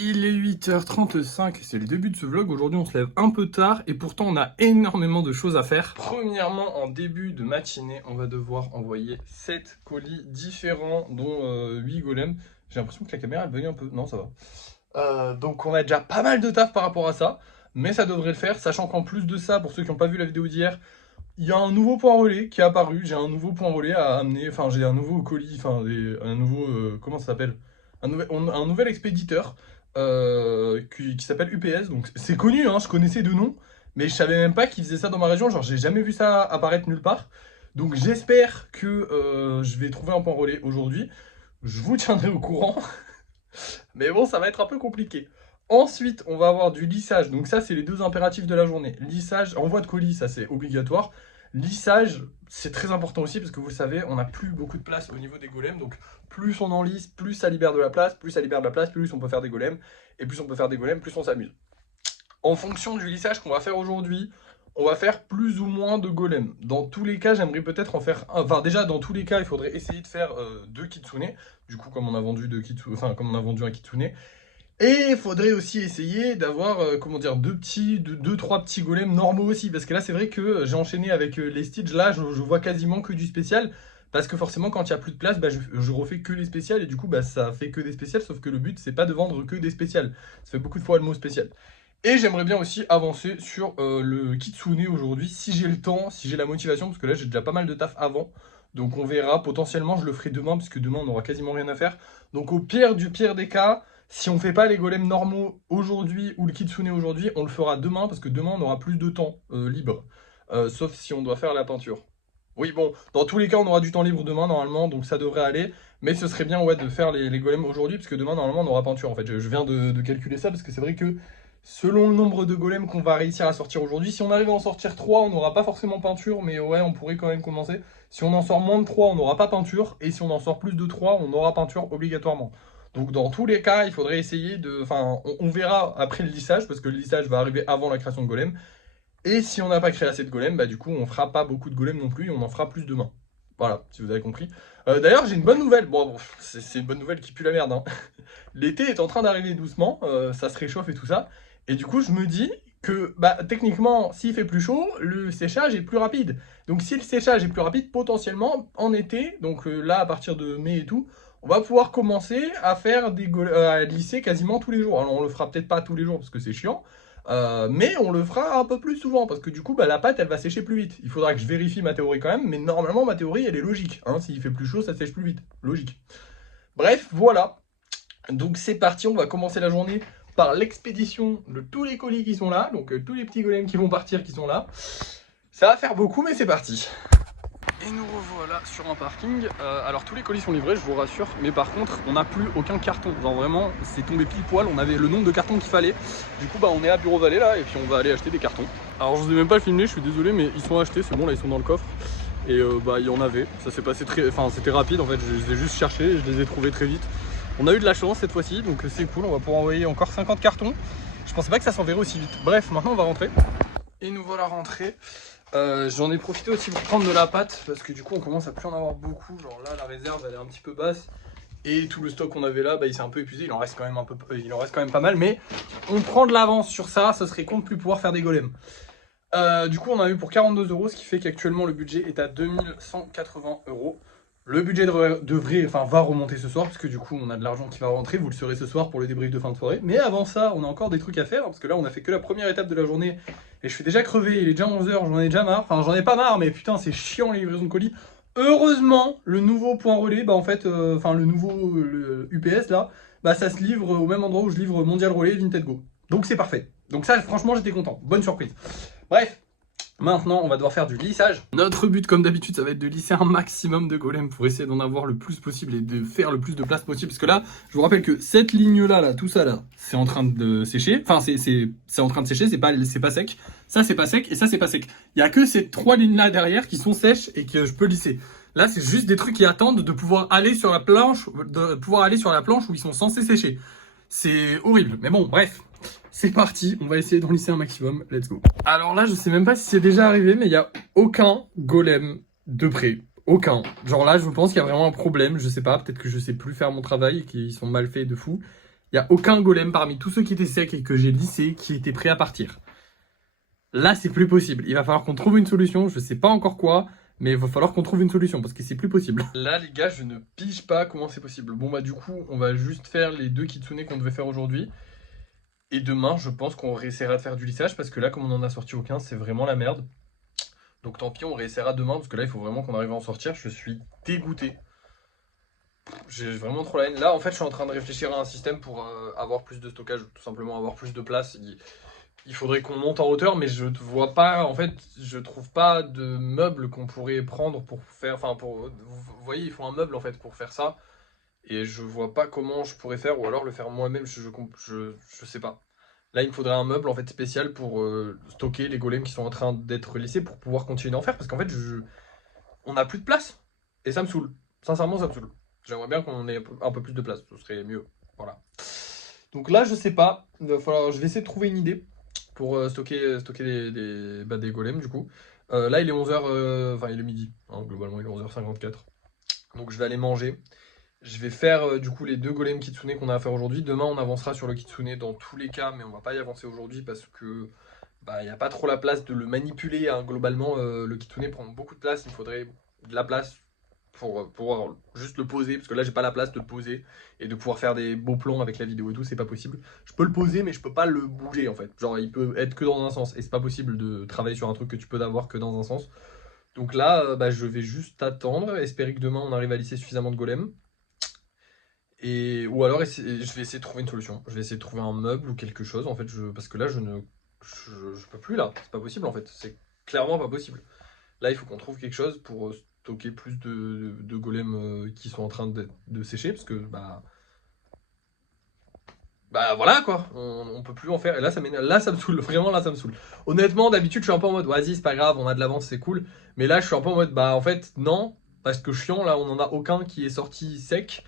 Il est 8h35 et c'est le début de ce vlog. Aujourd'hui on se lève un peu tard et pourtant on a énormément de choses à faire. Premièrement, en début de matinée, on va devoir envoyer 7 colis différents dont 8 golems. J'ai l'impression que la caméra elle bug un peu. Non, ça va. Donc on a déjà pas mal de taf par rapport à ça. Mais ça devrait le faire, sachant qu'en plus de ça, pour ceux qui n'ont pas vu la vidéo d'hier, il y a un nouveau point relais qui est apparu. J'ai un nouveau point relais à amener. Enfin, j'ai un nouveau colis. Enfin, un nouveau. Comment ça s'appelle? Un nouvel expéditeur qui s'appelle UPS. Donc, c'est connu, hein, je connaissais de nom. Mais je savais même pas qu'ils faisaient ça dans ma région. Genre, j'ai jamais vu ça apparaître nulle part. Donc, j'espère que je vais trouver un point relais aujourd'hui. Je vous tiendrai au courant. Mais bon, ça va être un peu compliqué. Ensuite, on va avoir du lissage. Donc ça, c'est les deux impératifs de la journée. Lissage, envoi de colis, ça c'est obligatoire. Lissage, c'est très important aussi parce que vous le savez, on n'a plus beaucoup de place au niveau des golems. Donc plus on en lisse, plus ça libère de la place. Plus ça libère de la place, plus on peut faire des golems. Et plus on peut faire des golems, plus on s'amuse. En fonction du lissage qu'on va faire aujourd'hui, on va faire plus ou moins de golems. Dans tous les cas, j'aimerais peut-être en faire un. Enfin, déjà, dans tous les cas, il faudrait essayer de faire deux kitsune. Du coup, comme on a vendu comme on a vendu un kitsune. Et il faudrait aussi essayer d'avoir, comment dire, deux, trois petits golems normaux aussi. Parce que là, c'est vrai que j'ai enchaîné avec les Stitch. Là, je vois quasiment que du spécial. Parce que forcément, quand il n'y a plus de place, bah, je refais que les spéciales. Et du coup, bah, ça fait que des spéciales. Sauf que le but, c'est pas de vendre que des spéciales. Ça fait beaucoup de fois le mot spécial. Et j'aimerais bien aussi avancer sur le kitsune aujourd'hui. Si j'ai le temps, si j'ai la motivation. Parce que là, j'ai déjà pas mal de taf avant. Donc on verra. Potentiellement, je le ferai demain. Parce que demain, on n'aura quasiment rien à faire. Donc au pire du pire des cas. Si on fait pas les golems normaux aujourd'hui ou le kitsune aujourd'hui, on le fera demain parce que demain on aura plus de temps libre. Sauf si on doit faire la peinture. Oui, bon, dans tous les cas, on aura du temps libre demain normalement, donc ça devrait aller. Mais ce serait bien ouais, de faire les golems aujourd'hui parce que demain normalement on aura peinture. En fait, je viens de calculer ça parce que c'est vrai que selon le nombre de golems qu'on va réussir à sortir aujourd'hui, si on arrive à en sortir 3, on n'aura pas forcément peinture, mais ouais, on pourrait quand même commencer. Si on en sort moins de 3, on n'aura pas peinture. Et si on en sort plus de 3, on aura peinture obligatoirement. Donc dans tous les cas, il faudrait essayer de... Enfin, on verra après le lissage, parce que le lissage va arriver avant la création de golem. Et si on n'a pas créé assez de golem, bah du coup, on fera pas beaucoup de golem non plus, et on en fera plus demain. Voilà, si vous avez compris. D'ailleurs, j'ai une bonne nouvelle. Bon, c'est une bonne nouvelle qui pue la merde, hein. L'été est en train d'arriver doucement, ça se réchauffe et tout ça. Et du coup, je me dis que, bah, techniquement, s'il fait plus chaud, le séchage est plus rapide. Donc si le séchage est plus rapide, potentiellement, en été, donc là, à partir de mai et tout, on va pouvoir commencer à faire à lisser quasiment tous les jours. Alors on le fera peut-être pas tous les jours parce que c'est chiant, mais on le fera un peu plus souvent parce que du coup bah, la pâte elle va sécher plus vite. Il faudra que je vérifie ma théorie quand même, mais normalement ma théorie elle est logique. Hein. S'il fait plus chaud, ça sèche plus vite. Logique. Bref, voilà. Donc c'est parti, on va commencer la journée par l'expédition de tous les colis qui sont là. Donc tous les petits golems qui vont partir qui sont là. Ça va faire beaucoup, mais c'est parti. Et nous revoilà sur un parking. Alors tous les colis sont livrés, je vous rassure, mais par contre on n'a plus aucun carton. Genre vraiment, c'est tombé pile poil, on avait le nombre de cartons qu'il fallait. Du coup bah on est à Bureau Vallée là et puis on va aller acheter des cartons. Alors je vous ai même pas le filmé, je suis désolé, mais ils sont achetés, c'est bon là, ils sont dans le coffre. Et bah il y en avait, ça s'est passé très... Enfin c'était rapide en fait, je les ai juste cherchés et je les ai trouvés très vite. On a eu de la chance cette fois-ci, donc c'est cool, on va pouvoir envoyer encore 50 cartons. Je pensais pas que ça s'enverrait aussi vite. Bref, maintenant on va rentrer. Et nous voilà rentrés. J'en ai profité aussi pour prendre de la pâte parce que du coup on commence à plus en avoir beaucoup. Genre là la réserve elle est un petit peu basse et tout le stock qu'on avait là bah, il s'est un peu épuisé. Il en reste quand même un peu, il en reste quand même pas mal, mais on prend de l'avance sur ça. Ça serait con de plus pouvoir faire des golems. Du coup on a eu pour 42 €, ce qui fait qu'actuellement le budget est à 2180 €. Le budget va remonter ce soir parce que du coup on a de l'argent qui va rentrer, vous le saurez ce soir pour le débrief de fin de soirée. Mais avant ça, on a encore des trucs à faire parce que là on a fait que la première étape de la journée et je suis déjà crevé, il est déjà 11 h, j'en ai déjà marre. Enfin j'en ai pas marre mais putain c'est chiant les livraisons de colis. Heureusement, le nouveau point relais, bah en fait, le nouveau UPS là, bah ça se livre au même endroit où je livre Mondial Relais et Vinted Go. Donc c'est parfait. Donc ça franchement j'étais content, bonne surprise. Bref. Maintenant, on va devoir faire du lissage. Notre but, comme d'habitude, ça va être de lisser un maximum de golems pour essayer d'en avoir le plus possible et de faire le plus de place possible. Parce que là, je vous rappelle que cette ligne-là, tout ça là, c'est en train de sécher. Enfin, c'est en train de sécher, c'est pas sec. Ça, c'est pas sec et ça, c'est pas sec. Il y a que ces trois lignes-là derrière qui sont sèches et que je peux lisser. Là, c'est juste des trucs qui attendent de pouvoir aller sur la planche, où ils sont censés sécher. C'est horrible, mais bon, bref. C'est parti, on va essayer d'en lisser un maximum, let's go. Alors là, je sais même pas si c'est déjà arrivé, mais il n'y a aucun golem de près. Aucun. Genre là, je pense qu'il y a vraiment un problème, je sais pas, peut-être que je sais plus faire mon travail et qu'ils sont mal faits de fou. Il n'y a aucun golem parmi tous ceux qui étaient secs et que j'ai lissés qui était prêt à partir. Là, c'est plus possible. Il va falloir qu'on trouve une solution. Je sais pas encore quoi, mais il va falloir qu'on trouve une solution parce que c'est plus possible. Là, les gars, je ne pige pas comment c'est possible. Bon, bah, du coup, on va juste faire les 2 kitsune qu'on devait faire aujourd'hui. Et demain, je pense qu'on réessayera de faire du lissage parce que là, comme on en a sorti aucun, c'est vraiment la merde. Donc tant pis, on réessayera demain parce que là, il faut vraiment qu'on arrive à en sortir. Je suis dégoûté. J'ai vraiment trop la haine. Là, en fait, je suis en train de réfléchir à un système pour avoir plus de stockage, tout simplement avoir plus de place. Il faudrait qu'on monte en hauteur, mais je ne vois pas, en fait, je trouve pas de meubles qu'on pourrait prendre pour faire, enfin, vous voyez, il faut un meuble, en fait, pour faire ça. Et je vois pas comment je pourrais faire, ou alors le faire moi-même, je sais pas. Là, il me faudrait un meuble, en fait, spécial pour stocker les golems qui sont en train d'être lissés pour pouvoir continuer d'en faire, parce qu'en fait, on n'a plus de place. Et ça me saoule. Sincèrement, ça me saoule. J'aimerais bien qu'on ait un peu plus de place, ce serait mieux. Voilà. Donc là, je sais pas. Je vais essayer de trouver une idée pour stocker des golems, du coup. Là, il est 11h, enfin, il est midi. Hein, globalement, il est 11h54. Donc, je vais aller manger. Je vais faire, du coup, les 2 golems kitsune qu'on a à faire aujourd'hui. Demain, on avancera sur le kitsune dans tous les cas, mais on va pas y avancer aujourd'hui parce que il n'y a pas trop la place de le manipuler. Hein. Globalement, le kitsune prend beaucoup de place. Il faudrait de la place pour pouvoir juste le poser, parce que là j'ai pas la place de le poser et de pouvoir faire des beaux plans avec la vidéo et tout, c'est pas possible. Je peux le poser mais je peux pas le bouger en fait, genre il peut être que dans un sens et c'est pas possible de travailler sur un truc que tu peux avoir que dans un sens. Donc là je vais juste attendre, espérer que demain on arrive à lisser suffisamment de golems ou alors je vais essayer de trouver une solution, je vais essayer de trouver un meuble ou quelque chose en fait, parce que là je peux plus là, c'est pas possible en fait, c'est clairement pas possible. Là, il faut qu'on trouve quelque chose pour stocker plus de golems qui sont en train de sécher, parce que voilà quoi, on peut plus en faire. Et là, là, ça me saoule, vraiment là, ça me saoule. Honnêtement, d'habitude, je suis un peu en mode, vas-y, c'est pas grave, on a de l'avance, c'est cool. Mais là, je suis un peu en mode, en fait, non, parce que chiant, là, on en a aucun qui est sorti sec.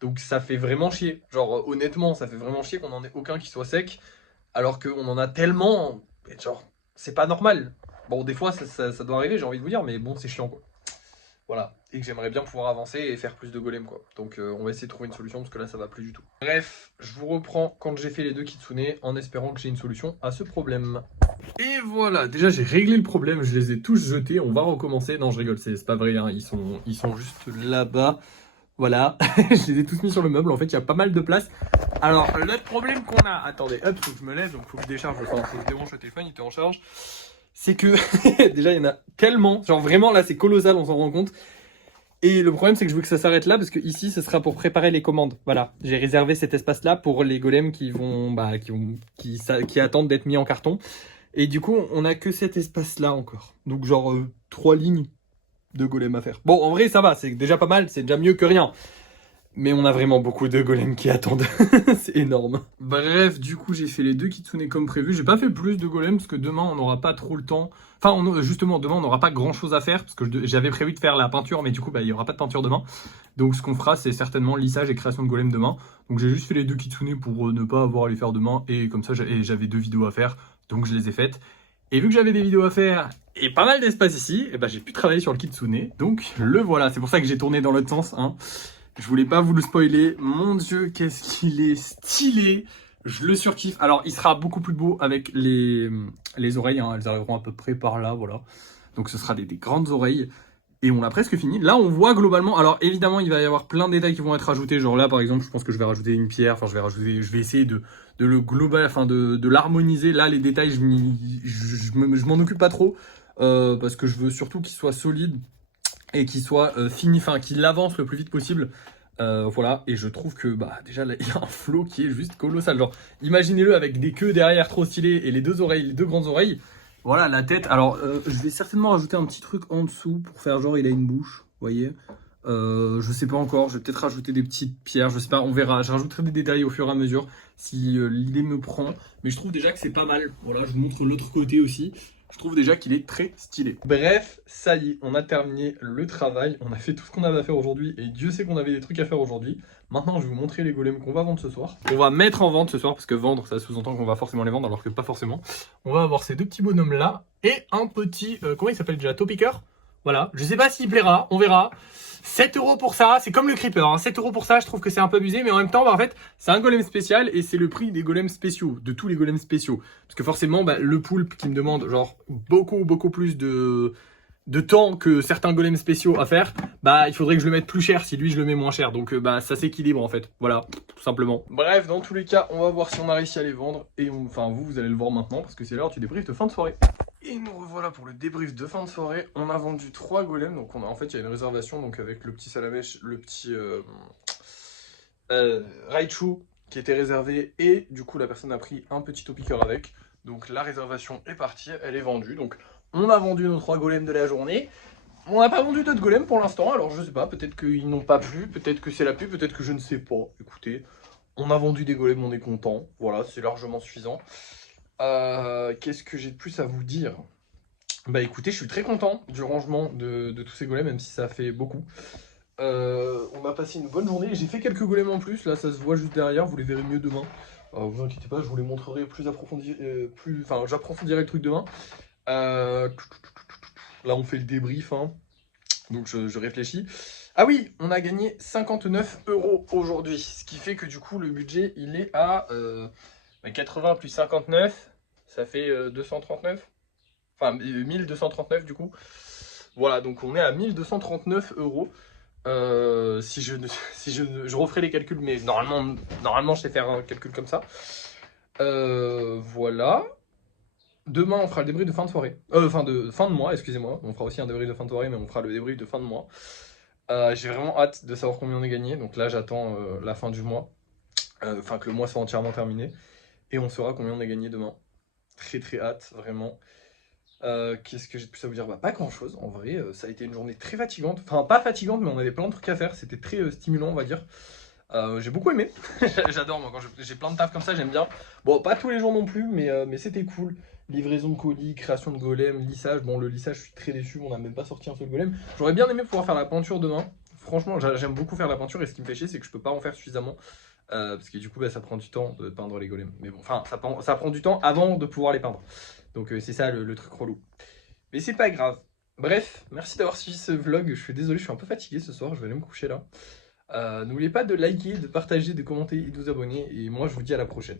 Donc ça fait vraiment chier. Genre, honnêtement, ça fait vraiment chier qu'on en ait aucun qui soit sec, alors qu'on en a tellement. Genre, c'est pas normal. Bon, des fois, ça doit arriver, j'ai envie de vous dire, mais bon, c'est chiant, quoi. Voilà. Et que j'aimerais bien pouvoir avancer et faire plus de golems, quoi. Donc, on va essayer de trouver une solution, parce que là, ça va plus du tout. Bref, je vous reprends quand j'ai fait les 2 kitsune, en espérant que j'ai une solution à ce problème. Et voilà, déjà, j'ai réglé le problème, je les ai tous jetés, on va recommencer. Non, je rigole, c'est pas vrai, hein. Ils sont juste là-bas. Voilà, je les ai tous mis sur le meuble, en fait il y a pas mal de place. Alors le problème qu'on a, attendez, hop, faut que je me lève, donc faut que je décharge, faut que je débranche le téléphone, il était en charge. C'est que, déjà il y en a tellement, genre vraiment là c'est colossal, on s'en rend compte. Et le problème c'est que je veux que ça s'arrête là, parce que ici ce sera pour préparer les commandes. Voilà, j'ai réservé cet espace là pour les golems qui attendent d'être mis en carton. Et du coup on a que cet espace là encore, donc genre 3 lignes de golems à faire. Bon, en vrai, ça va, c'est déjà pas mal, c'est déjà mieux que rien. Mais on a vraiment beaucoup de golems qui attendent. C'est énorme. Bref, du coup, j'ai fait les 2 kitsune comme prévu. J'ai pas fait plus de golems parce que demain, on n'aura pas trop le temps. Enfin, justement, demain, on n'aura pas grand chose à faire parce que j'avais prévu de faire la peinture, mais du coup, il n'y aura pas de peinture demain. Donc, ce qu'on fera, c'est certainement lissage et création de golems demain. Donc, j'ai juste fait les 2 kitsune pour ne pas avoir à les faire demain. Et comme ça, j'avais 2 vidéos à faire. Donc, je les ai faites. Et vu que j'avais des vidéos à faire et pas mal d'espace ici, j'ai pu travailler sur le kitsune. Donc le voilà, c'est pour ça que j'ai tourné dans l'autre sens. Hein. Je voulais pas vous le spoiler. Mon Dieu, qu'est-ce qu'il est stylé. Je le surkiffe. Alors il sera beaucoup plus beau avec les oreilles. Hein. Elles arriveront à peu près par là, voilà. Donc ce sera des grandes oreilles. Et on l'a presque fini. Là, on voit globalement. Alors, évidemment, il va y avoir plein de détails qui vont être ajoutés. Genre là, par exemple, je pense que je vais rajouter une pierre. Enfin, je vais essayer de le global, enfin, de l'harmoniser. Là, les détails, je m'en occupe pas trop. Parce que je veux surtout qu'il soit solide et qu'il soit fini, enfin, qu'il avance le plus vite possible. Voilà. Et je trouve que, déjà, là, il y a un flow qui est juste colossal. Genre, imaginez-le avec des queues derrière trop stylées et les 2 oreilles, les 2 grandes oreilles. Voilà la tête. Alors, je vais certainement rajouter un petit truc en dessous pour faire genre il a une bouche, vous voyez. Je sais pas encore, je vais peut-être rajouter des petites pierres, je sais pas, on verra. Je rajouterai des détails au fur et à mesure si l'idée me prend. Mais je trouve déjà que c'est pas mal. Voilà, je vous montre l'autre côté aussi. Je trouve déjà qu'il est très stylé. Bref, ça y est, on a terminé le travail. On a fait tout ce qu'on avait à faire aujourd'hui. Et Dieu sait qu'on avait des trucs à faire aujourd'hui. Maintenant, je vais vous montrer les golems qu'on va vendre ce soir. On va mettre en vente ce soir, parce que vendre, ça sous-entend qu'on va forcément les vendre, alors que pas forcément. On va avoir ces 2 petits bonhommes là. Et un petit, comment il s'appelle déjà, Topicker. Voilà, je sais pas s'il plaira, on verra. 7 € pour ça, c'est comme le creeper, hein. 7 € pour ça, je trouve que c'est un peu abusé, mais en même temps, bah, en fait, c'est un golem spécial et c'est le prix des golems spéciaux, de tous les golems spéciaux. Parce que forcément, bah, le poulpe qui me demande genre beaucoup plus de temps que certains golems spéciaux à faire, bah il faudrait que je le mette plus cher si lui je le mets moins cher. Donc bah ça s'équilibre en fait. Voilà, tout simplement. Bref, dans tous les cas, on va voir si on a réussi à les vendre. Et enfin vous allez le voir maintenant parce que c'est l'heure du débrief de fin de soirée. Et nous revoilà pour le débrief de fin de soirée. On a vendu 3 golems. Donc on a, en fait il y a une réservation donc avec le petit Salamèche, le petit Raichu qui était réservé. Et du coup la personne a pris un petit topiqueur avec. Donc la réservation est partie, elle est vendue. Donc on a vendu nos 3 golems de la journée. On n'a pas vendu d'autres golems pour l'instant, alors je sais pas, peut-être qu'ils n'ont pas plu, peut-être que c'est la pub, peut-être que je ne sais pas. Écoutez, on a vendu des golems, on est content, voilà, c'est largement suffisant. Qu'est-ce que j'ai de plus à vous dire? Bah écoutez, je suis très content du rangement de tous ces golems, même si ça fait beaucoup. On a passé une bonne journée, j'ai fait quelques golems en plus, là ça se voit juste derrière, vous les verrez mieux demain. Vous inquiétez pas, je vous les montrerai plus approfondi, enfin j'approfondirai le truc demain. Là, on fait le débrief, hein. Donc je réfléchis. Ah oui, on a gagné 59 € aujourd'hui, ce qui fait que du coup, le budget, il est à 80 plus 59, ça fait 239, enfin 1239 du coup. Voilà, donc on est à 1239 €. Si je referai les calculs, mais normalement je sais faire un calcul comme ça. Voilà. Demain, on fera le débrief de fin de soirée. Fin de mois, excusez-moi. On fera aussi un débrief de fin de soirée, mais on fera le débrief de fin de mois. J'ai vraiment hâte de savoir combien on a gagné. Donc là, j'attends la fin du mois. Enfin, que le mois soit entièrement terminé. Et on saura combien on a gagné demain. Très hâte, vraiment. Qu'est-ce que j'ai de plus à vous dire? Bah, pas grand-chose. En vrai, ça a été une journée très fatigante. Enfin, pas fatigante, mais on avait plein de trucs à faire. C'était très stimulant, on va dire. J'ai beaucoup aimé. J'adore, moi, quand j'ai plein de taf comme ça, j'aime bien. Bon, pas tous les jours non plus, mais c'était cool. Livraison de colis, création de golem, lissage. Bon, le lissage, je suis très déçu, on n'a même pas sorti un seul golem. J'aurais bien aimé pouvoir faire la peinture demain. Franchement, j'aime beaucoup faire la peinture et ce qui me fait chier, c'est que je peux pas en faire suffisamment. Parce que du coup, bah, ça prend du temps de peindre les golems. Mais bon, enfin, ça prend du temps avant de pouvoir les peindre. Donc, c'est ça le truc relou. Mais c'est pas grave. Bref, merci d'avoir suivi ce vlog. Je suis désolé, je suis un peu fatigué ce soir, je vais aller me coucher là. N'oubliez pas de liker, de partager, de commenter et de vous abonner. Et moi, je vous dis à la prochaine.